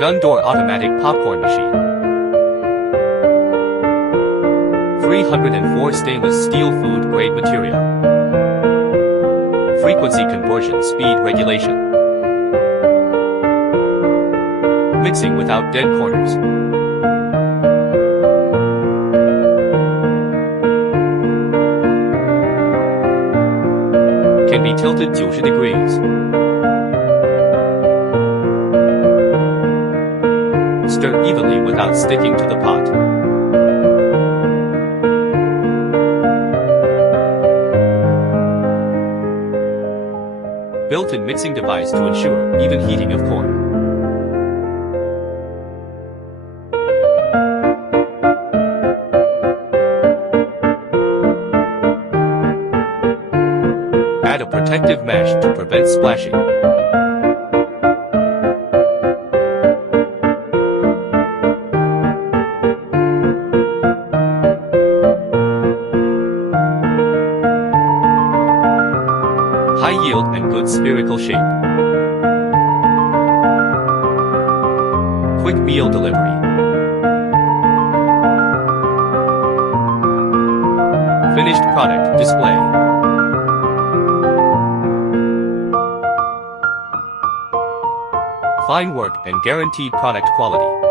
Gondor automatic popcorn machine. 304 stainless steel food grade material. Frequency conversion speed regulation. Mixing without dead corners. Can be tilted 90 degrees. Stir evenly without sticking to the pot. Built-in mixing device to ensure even heating of corn. Add a protective mesh to prevent splashing. High yield and good spherical shape. Quick meal delivery. Finished product display. Fine work and guaranteed product quality.